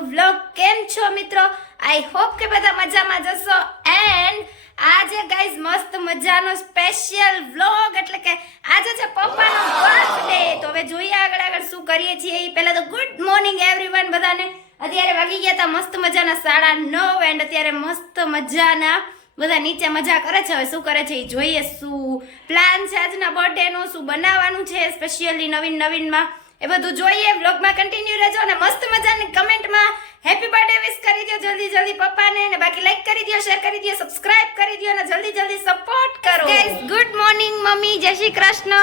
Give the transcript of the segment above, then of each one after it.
Vlog કેમ છો મિત્રો? આઈ હોપ કે બધા મજામાં જશો. એન્ડ આજે ગાઈઝ મસ્ત મજાનો સ્પેશિયલ વ્લોગ એટલે કે આજે છે પપ્પાનો બર્થડે તો હવે જોઈએ આગળ આગળ શું કરીએ છીએ. એ પહેલા તો ગુડ મોર્નિંગ એવરીવન બધાને. અત્યારે વાગી ગયા હતા મસ્ત મજાના સાડા નવ એન્ડ અત્યારે મસ્ત મજાના બધા નીચે મજા કરે છે. હવે શું કરે છે એ જોઈએ શું. પ્લાન છે આજના બર્થડે નો, શું બનાવવાનું છે સ્પેશિયલી નવીન નવીનમાં. એ બધું જોઈએ વ્લોગમાં કન્ટિન્યુ રહેજો અને મસ્ત મજાની કમેન્ટમાં હેપી બર્થડે વિશ કરી દો જલ્દી જલ્દી પપ્પાને અને બાકી લાઈક કરી દો શેર કરી દો સબસ્ક્રાઇબ કરી દો અને જલ્દી જલ્દી સપોર્ટ કરો. Guys good morning mummy. જય શ્રી કૃષ્ણ.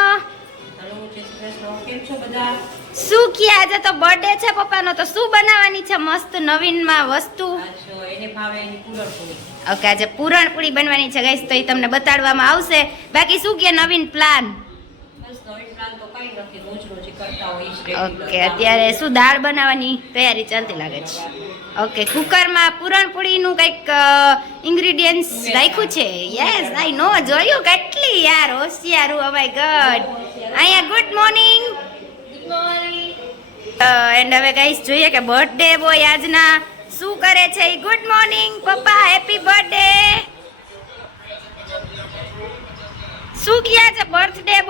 હલો જય શ્રી કૃષ્ણ. કેમ છો બધા? શું કે આજે તો બર્થડે છે પપ્પાનો? તો શું બનાવવાની છે મસ્ત નવીનમાં વસ્તુ? એને ભાવે એની પૂરણપોળી ઓકે આજે પૂરણપૂરી બનવાની છે ગાઈસ તો એ તમને બતાડવામાં આવશે. બાકી શું કે નવીન પ્લાન ઓકે અત્યારે શું દાળ બનાવવાની તૈયારી ચાલતી લાગે છે? ઓકે કુકરમાં પૂરણપુળીનું કંઈક ઇન્ગ્રીડિયન્ટ્સ રાખ્યું છે? યસ આઈ નો જોયું કેટલી યાર હોશિયારું ઓ માય ગોડ અહીંયા ગુડ મોર્નિંગ એન્ડ હવે ગાઈસ જોઈએ કે બર્થડે બોય આજના શું કરે છે? ગુડ મોર્નિંગ પપ્પા હેપી બર્થડે શું ક્યાં છે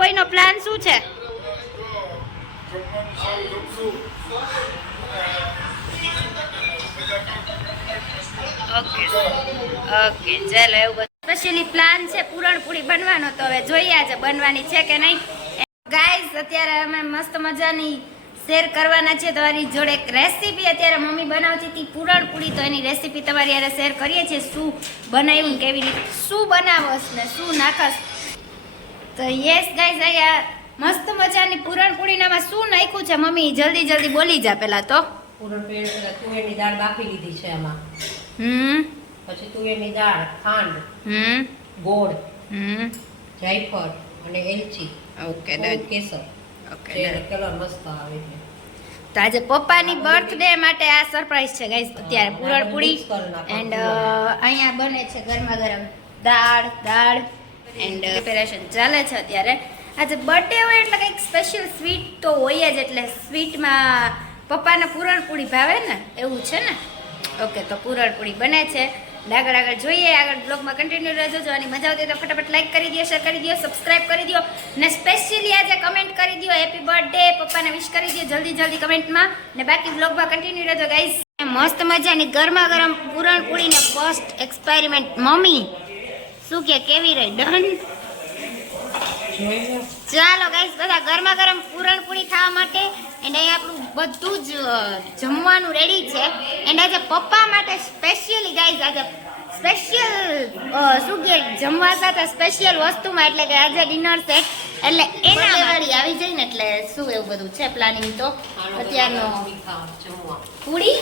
બોયનો પ્લાન શું છે? ઓકે ઓકે ચાલો એવું બધું. સ્પેશિયલી પ્લાન છે પૂરણપૂરી બનવાનો. તો હવે જોઈએ આજે બનવાની છે કે નહીં. ગાઈઝ અત્યારે અમે મસ્ત મજાની શેર કરવાના છે તમારી જોડે એક રેસીપી અત્યારે મમ્મી બનાવતી હતી પૂરણપૂરી. તો એની રેસીપી તમારી યારે શેર કરીએ છીએ. શું બનાવ્યું કેવી રીતે? શું બનાવશ ને શું નાખસ તો યસ ગાઈઝ અહીંયા મસ્ત મજાની પૂરણપૂરીનામાં શું નાખ્યું છે મમ્મી? જલ્દી જલ્દી બોલી જા પહેલા તો. પૂરણપોળી તુવેરની દાળ બાફી લીધી છે એમાં હમ. પછી તુવેરની દાળ ખાંડ હમ. ગોળ હમ. જાયફળ અને એલચી ઓકે કેસર. ઓકે કલર મસ્ત આવે છે. તો આજે પપ્પાની બર્થડે માટે આ સરપ્રાઈઝ છે ગાઈઝ અત્યારે પૂરણપૂરી Mix એન્ડ અહીંયા બને છે ગરમા ગરમ દાળ દાળ. એન્ડ પ્રિપેરેશન ચાલે છે અત્યારે. આજે બર્થડે હોય એટલે કંઈક સ્પેશિયલ સ્વીટ તો હોય જ, એટલે સ્વીટમાં પપ્પાને પૂરણપૂરી ભાવે ને, એવું છે ને? ઓકે તો પૂરણપૂરી બને છે. આગળ આગળ જોઈએ, આગળ બ્લોગમાં કન્ટિન્યુ રહેજો. જો આની મજા આવતી તો ફટાફટ લાઈક કરી દો શેર કરી દો સબસ્ક્રાઇબ કરી દો ને સ્પેશિયલી આજે કમેન્ટ કરી દો હેપી બર્થડે પપ્પાને વિશ કરી દો જલ્દી જલ્દી કમેન્ટમાં ને બાકી બ્લોગમાં કન્ટિન્યુ રહેજો ગાઈઝ મસ્ત મજાની ગરમા ગરમ પૂરણપૂરીને ફર્સ્ટ એક્સપેરિમેન્ટ મમ્મી. શું કે કેવી રહી? ડન ચાલો ગાઈસ બધા ગરમા ગરમ પૂરણપૂરી ખાવા માટે એન્ડ અહીં આપણું બધું જ જમવાનું રેડી છે. એન્ડ આજે પપ્પા માટે સ્પેશિયલી ગાઈસ આજે સ્પેશિયલ શું કે જમવા સાથે સ્પેશિયલ વસ્તુમાં એટલે કે આજે ડિનર સેટ એટલે એના વાળી આવી જાય ને એટલે શું એવું બધું છે પ્લાનિંગ તો? અત્યારનો પૂરી ખાવા જમવા પૂરી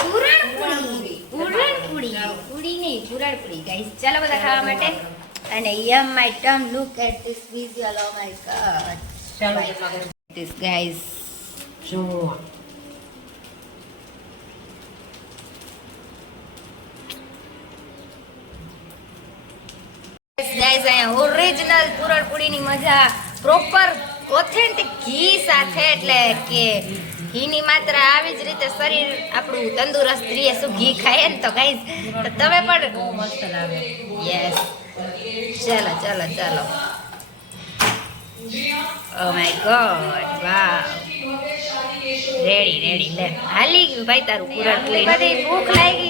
પૂરણપૂરી પૂરણપૂરી પૂરી નહીં પૂરણપૂરી ગાઈસ ચાલો બધા ખાવા માટે. અને yum my term look at this visual oh my god ચાલો. ધીસ ગાઈસ જો ગાઈસ અહીંયા ઓરિજિનલ પૂરણપૂરીની મજા. પ્રોપર ઓથેન્ટિક ઘી સાથે એટલે કે ઘીની માત્રા આવી જ રીતે શરીર આપણું તંદુરસ્ત રહીએ શું ઘી ખાઈએ ને તો ગાઈસ તો તમે પણ બહુ મસ્ત લાગે. યસ ચાલો ચાલો ચાલો. ઓ my god wow ready ready લે. હાલી ગયું ભાઈ તારું પૂરણપૂરી બધી ભૂખ લાગી.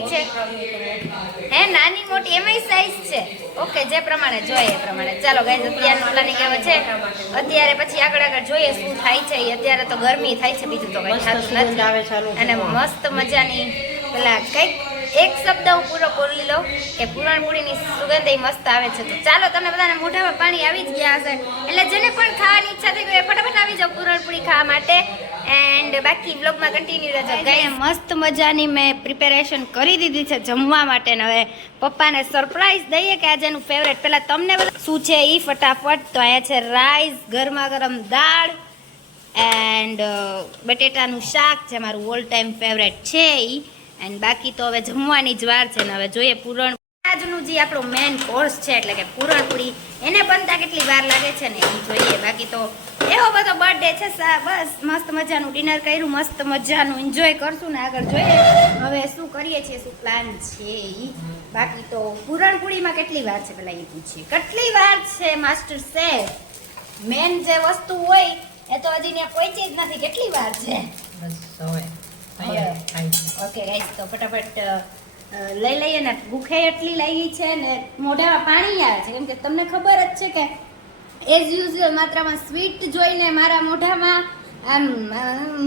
હે નાની મોટી એમાંય સાઈઝ છે. ઓકે જે પ્રમાણે જોઈએ એ પ્રમાણે. ચાલો ગાઈઝ અત્યારનું પ્લાનિંગ આવે છે. અત્યારે પછી આગળ આગળ જોઈએ શું થાય છે. અત્યારે તો ગરમી થાય છે બીજું તો કંઈ થતું નથી. અને મસ્ત મજાની પેલા કંઈક એક શબ્દ હું પૂરો બોલી લઉં કે પૂરણપૂરીની સુગંધ એ મસ્ત આવે છે. તો ચાલો તમને બધાને મોઢામાં પાણી આવી જ ગયા હશે. એટલે જેને પણ ખાવાની ઈચ્છા થઈ ગઈ ફટાફટ આવી જાઓ પૂરણપૂરી ખાવા માટે. બાકી બ્લોગમાં કન્ટિન્યુ રહેજો ગઈ મસ્ત મજાની મેં પ્રિપેરેશન કરી દીધી છે જમવા માટે ને હવે પપ્પાને સરપ્રાઈઝ દઈએ કે આજે એનું ફેવરેટ પહેલાં તમને બધા શું છે એ ફટાફટ? તો અહીંયા છે રાઈસ ગરમા ગરમ દાળ એન્ડ બટેટાનું શાક જે મારું ઓલ ટાઈમ ફેવરેટ છે એ એન્ડ બાકી તો હવે જમવાની જ વાર છે ને હવે જોઈએ પૂરણ આજનું જે આપણો મેન કોર્સ છે એટલે કે પૂરણપૂરી એને બનતા કેટલી વાર લાગે છે ને એ જોઈએ. બાકી તો એવો બધો બર્થડે છે બસ મસ્ત મજાનું ડિનર કર્યું મસ્ત મજાનું એન્જોય કરશું ને આગળ જોઈએ. હવે શું કરીએ છીએ શું પ્લાન છે બાકી તો પૂરણપુરીમાં કેટલી વાર છે પેલા એ પૂછીએ. કેટલી વાર છે માસ્ટર શેફ મેન જે વસ્તુ હોય એ તો હજી ત્યાં કોઈ ચીજ નથી. કેટલી વાર છે? ઓકે ગાઈસ તો ફટાફટ લઈ લઈએ ને ભૂખે એટલી લાગી છે ને મોઢામાં પાણી આવે છે. કેમ કે તમને ખબર જ છે કે એઝ યુઝ્યુઅલ માત્રામાં સ્વીટ જોઈને મારા મોઢામાં આમ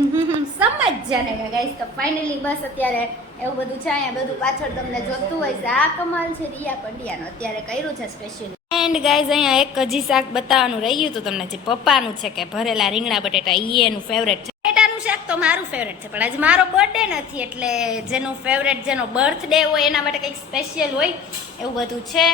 સમજ જાને ગાઈસ તો ફાઇનલી બસ અત્યારે એવું બધું છે, અહીંયા બધું પાછળ તમને જોતું હોય છે. આ કમાલ છે, રિયા પંડ્યાનો અત્યારે કર્યું છે સ્પેશિયલી એન્ડ ગાઈઝ અહીંયા એક હજી શાક બતાવવાનું રહ્યું હતું તમને જે પપ્પાનું છે કે ભરેલા રીંગણા બટેટા, ઈ એનું ફેવરેટ છે. બટેટાનું શાક તો મારું ફેવરેટ છે, પણ આજે મારો બર્થડે નથી, એટલે જેનું ફેવરેટ જેનો બર્થડે હોય એના માટે કંઈક સ્પેશિયલ હોય, એવું બધું છે.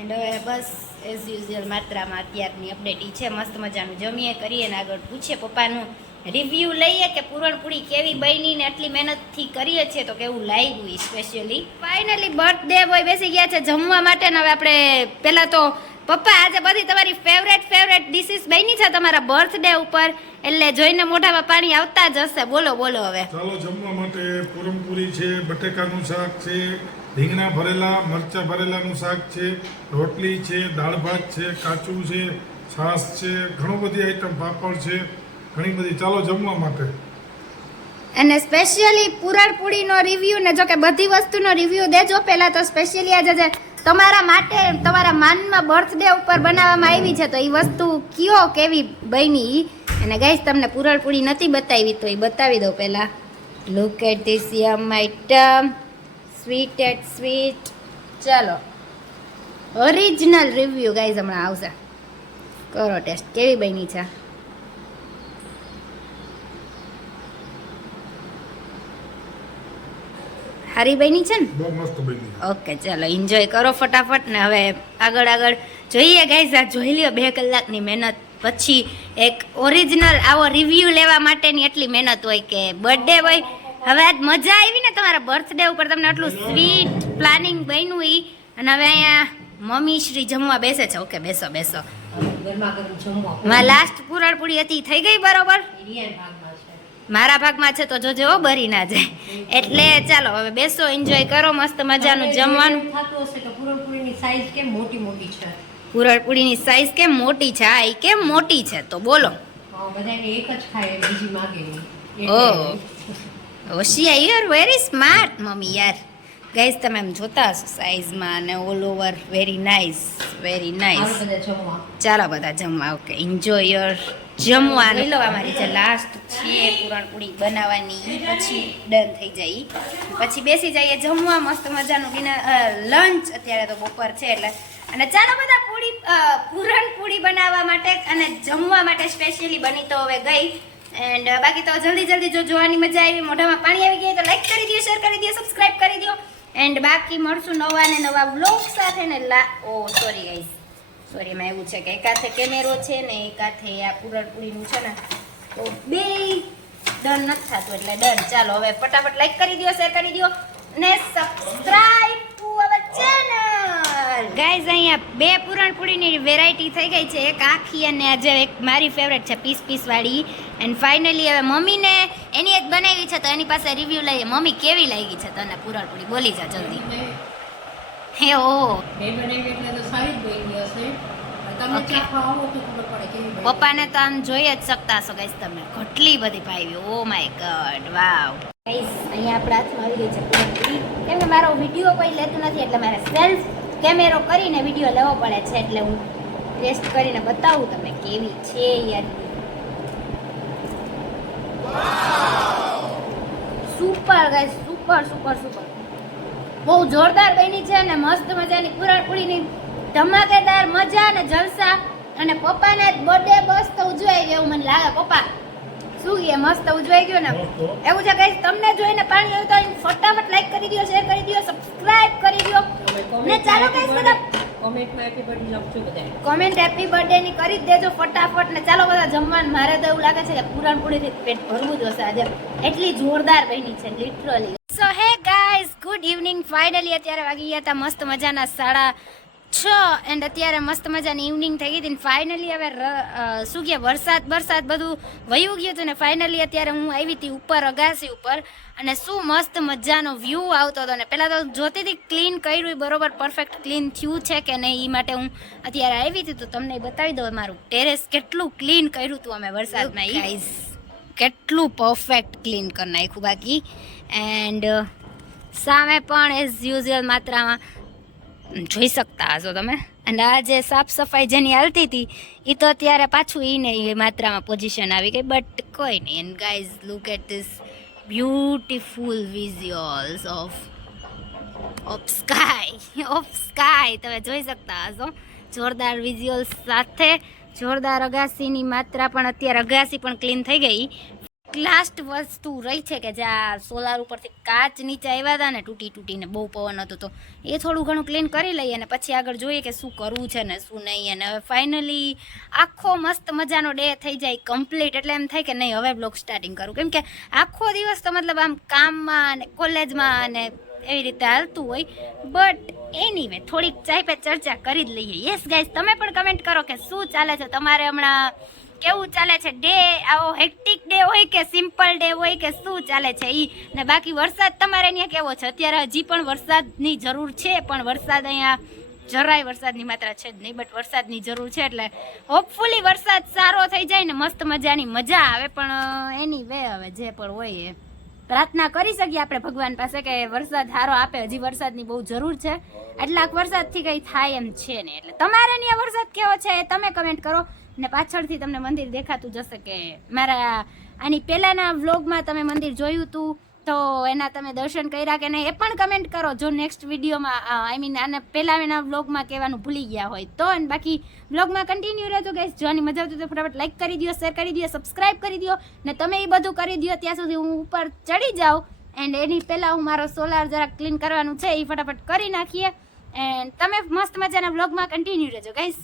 એન્ડ હવે બસ એઝ યુઝ્યુઅલ માત્રામાં અત્યારની અપડેટ એ છે. મસ્ત મજાનું જમીએ કરીએ ને આગળ પૂછીએ પપ્પાનું રિવ્યૂ લઈએ કે પૂરણપૂરી કેવી બની ને આટલી મહેનતથી કરીએ છીએ તો કેવું લાગ્યું સ્પેશિયલી ફાઇનલી બર્થડે બોય બેસી ગયા છે જમવા માટે ને હવે આપણે પહેલાં તો પપ્પા આજે બધી તમારી ફેવરેટ ફેવરેટ ડિશિસ બની છે તમારા બર્થડે ઉપર. એટલે જોઈને મોઢામાં પાણી આવતા જ હશે. બોલો બોલો હવે. ચાલો જમવા માટે પૂરણપૂરી છે બટેકાનું શાક છે રીંગણા ભરેલા, મરચાં ભરેલાનું શાક છે, રોટલી છે, દાળ ભાત છે, કાચું છે, છાશ છે, ઘણું બધી આઈટમ પાપડ છે, ઘણી બધી. ચાલો જમવા માટે. અને સ્પેશિયલી પૂરણપૂરીનો રિવ્યુ ને જો કે બધી વસ્તુનો રિવ્યુ દેજો. પહેલા તો સ્પેશિયલી આજે જે તમારા માટે, તમારા માનમાં બર્થડે ઉપર બનાવવામાં આવી છે, તો એ વસ્તુ કયો, કેવી બની? અને ગાઈસ તમને પૂરણપૂરી નથી બતાવી, તો એ બતાવી દો પહેલા. Look at this yum item sweet at sweet ચાલો. ઓરિજિનલ રિવ્યુ ગાઈઝ હમણાં આવશે. કરો ટેસ્ટ કેવી બની છે? હારી બની છે ને? બહુ મસ્ત બની ઓકે ચાલો એન્જોય કરો ફટાફટ ને હવે આગળ આગળ જોઈએ ગાઈઝ આ જોઈ લ્યો બે કલાકની મહેનત. પછી એક ઓરિજિનલ આવો રિવ્યૂ લેવા માટેની એટલી મહેનત હોય કે બર્થડે હોય હવે આજ મજા આવી ને તમારા બર્થડે ઉપર તમને આટલું સ્વીટ પ્લાનિંગ બન્યું ઈ. અને હવે અહીંયા મમ્મી શ્રી જમવા બેસે છે. ઓકે બેસો બેસો. મારા લાસ્ટ પૂરણપૂરી હતી થઈ ગઈ બરોબર? મારા ભાગમાં છે તો જોજો બરી ના જાય. એટલે ચાલો હવે બેસો એન્જોય કરો મસ્ત મજાનું જમવાનું. થતું હશે તો પૂરણપૂરીની સાઈઝ કેમ મોટી મોટી છે? પૂરણપૂરીની સાઈઝ કેમ મોટી છે? આ કેમ મોટી છે? તો બોલો. બધાને એક જ ખાય બીજી માગે. Oh. હોશિયા you are very smart mummy યાર ગાઈઝ તમે એમ જોતા હશો સાઈઝમાં અને all over very nice very nice ચાલો બધા જમવા ઓકે એન્જોય યોર જમવાનું. લઈ લો અમારી જે લાસ્ટ છે પૂરણપૂરી બનાવવાની. પછી ડન થઈ જાય. પછી બેસી જઈએ જમવા મસ્ત મજાનું ડિનર લંચ અત્યારે તો બપોર છે એટલે. અને ચાલો બધા પૂરી પૂરણપૂરી બનાવવા માટે અને જમવા માટે સ્પેશિયલી બની તો હવે ગઈ. એન્ડ બાકી તો જલ્દી જલ્દી જો જોવાની મજા આવી, મોઢામાં પાણી આવી ગયું તો લાઈક કરી દો શેર કરી દો સબસ્ક્રાઇબ કરી દો એન્ડ બાકી મળશું નવા ને નવા બ્લોગ સાથે ને લા ઓ સોરી ગાઈસ સોરી એમાં એવું છે કે એક હાથે કેમેરો છે ને એક હાથે આ પૂરણપૂરીનું છે ને, તો બે ડન નથી થતું એટલે ડન. ચાલો, હવે ફટાફટ લાઈક કરી દો શેર કરી દો ને subscribe to our channel guys અહીંયા બે પૂરણપૂરીની વેરાયટી થઈ ગઈ છે. એક આખી અને આજે એક મારી ફેવરેટ છે, પીસ પીસ વાળી. એન્ડ ફાઇનલી હવે મમ્મીને એની એક બનાવી છે તો એની પાસે રિવ્યુ લઈએ. મમ્મી કેવી લાગી છે તને પૂરણપૂરી બોલી જા જલ્દી. હે ઓ. પપ્પાને તો આમ જોઈ જ શકતા હશો ગાઈસ તમે. કેટલી બધી ભાઈ oh my god wow guys અહીંયા આપણા હાથમાં આવી ગઈ છે પૂરણપૂરી કેમ કે મારો વીડિયો કોઈ લેતું નથી એટલે મારે સેલ્ફ કેમેરો કરીને વીડિયો લેવો પડે છે એટલે હું ટેસ્ટ કરીને બતાવું તમને કેવી છે યાર. Super guys super super super બહુ જોરદાર બની છે અને મસ્ત મજાની પૂરણપૂરીની ધમાકેદાર મજા અને જલસા અને પપ્પાને બર્થડે મસ્ત ઉજવાઈ ગયો મને લાગે. પપ્પા શું કે મસ્ત ઉજવાઈ ગયો ને? એવું છે ગાઈસ તમને જોઈને પાણી આવ્યું તો ફટાફટ લાઈક કરી દો શેર કરી દો સબસ્ક્રાઇબ કરી દો ને ચાલો ગાઈસ બધા કોમેન્ટમાં happy birthday લખજો. કોમેન્ટ હેપી બર્થડે ની કરી જ દેજો ફટાફટ ને ચાલો બધા જમવાનું. મારે તો એવું લાગે છે કે પૂરણપૂરીથી પેટ ભરવું જ હશે આજે. એટલી જોરદાર બની છે લિટરલી સો hey guys good evening finally અત્યારે વાગી ગયા હતા મસ્ત મજાના સાડા છ? એન્ડ અત્યારે મસ્ત મજાની ઇવનિંગ થઈ ગઈ હતી ફાઇનલી હવે શું કે વરસાદ વરસાદ બધું વયું ગયું હતું ને ફાઇનલી અત્યારે હું આવી હતી ઉપર, અગાસી ઉપર. અને શું મસ્ત મજાનો વ્યૂ આવતો હતો ને. પહેલાં તો જોતી હતી ક્લીન કર્યું બરોબર પરફેક્ટ ક્લીન થયું છે કે નહીં એ માટે હું અત્યારે આવી હતી. તો તમને બતાવી દઉં મારું ટેરેસ કેટલું ક્લીન કર્યું હતું અમે વરસાદમાં ગાઈઝ કેટલું પરફેક્ટ ક્લીન કરી નાખ્યું બાકી. એન્ડ સામે પણ એઝ યુઝ્યુઅલ માત્રામાં જોઈ શકતા હશો તમે. અને આ જે સાફ સફાઈ જેની હાલતી હતી એ તો અત્યારે પાછું એ ને એ માત્રામાં પોઝિશન આવી ગઈ. બટ કોઈ નહીં. And guys look at this beautiful visuals of of sky of sky તમે જોઈ શકતા હશો. જોરદાર વિઝ્યુઅલ્સ સાથે. જોરદાર અગાસીની માત્રા પણ અત્યારે અગાસી પણ ક્લીન થઈ ગઈ. લાસ્ટ વસ્તુ રહી છે કે જે આ સોલાર ઉપરથી કાચ નીચે આવ્યા હતા ને તૂટી તૂટીને બહુ પવન હતો તો એ થોડું ઘણું ક્લીન કરી લઈએ અને પછી આગળ જોઈએ કે શું કરવું છે ને શું નહીં. અને હવે ફાઇનલી આખો મસ્ત મજાનો ડે થઈ જાય કમ્પ્લીટ એટલે એમ થાય કે નહીં, હવે બ્લોગ સ્ટાર્ટિંગ કરું. કેમ કે આખો દિવસ તો મતલબ આમ કામમાં અને કોલેજમાં અને એવી રીતે હાલતું હોય. બટ એનીવે થોડીક ચાય પે ચર્ચા કરી જ લઈએ. યસ ગાઈઝ તમે પણ કમેન્ટ કરો કે શું ચાલે છે? તમારે હમણાં કેવું ચાલે છે? ડે આવો હેક્ટિક ડે હોય કે સિમ્પલ ડે હોય કે શું ચાલે છે ઈ? ને બાકી વરસાદ તમારે અહીંયા કેવો છે? અત્યારે હજી પણ વરસાદની જરૂર છે પણ વરસાદ અહીંયા જરાય વરસાદની માત્રા છે જ નહીં બટ વરસાદની જરૂર છે એટલે હોપફુલી વરસાદ સારો થઈ જાય ને મસ્ત મજાની મજા આવે પણ એની વે હવે જે પણ હોય એ પ્રાર્થના કરી શકીએ આપણે ભગવાન પાસે કે વરસાદ સારો આપે હજી વરસાદની બહુ જરૂર છે. એટલાક વરસાદથી કંઈ થાય એમ છે ને એટલે તમારે ત્યાં વરસાદ કેવો છે એ તમે કમેન્ટ કરો. ને પાછળથી તમને મંદિર દેખાતું જશે કે મારા આની પહેલાંના વ્લોગમાં તમે મંદિર જોયું હતું તો એના તમે દર્શન કર્યા કે નહીં એ પણ કમેન્ટ કરો જો નેક્સ્ટ વિડીયોમાં આઈ મીન આના પહેલાંના વ્લોગમાં કહેવાનું ભૂલી ગયા હોય. તો અને બાકી વ્લોગમાં કન્ટિન્યુ રહેજો ગઈશ જોવાની મજા આવતી તો ફટાફટ લાઈક કરી દો શેર કરી દો સબસ્ક્રાઇબ કરી દો ને તમે એ બધું કરી દો ત્યાં સુધી હું ઉપર ચડી જાઉં એન્ડ એની પહેલાં હું મારો સોલાર જરાક ક્લીન કરવાનું છે એ ફટાફટ કરી નાખીએ. એન્ડ તમે મસ્ત મજાના વ્લોગમાં કન્ટિન્યુ રહેજો ગાઈસ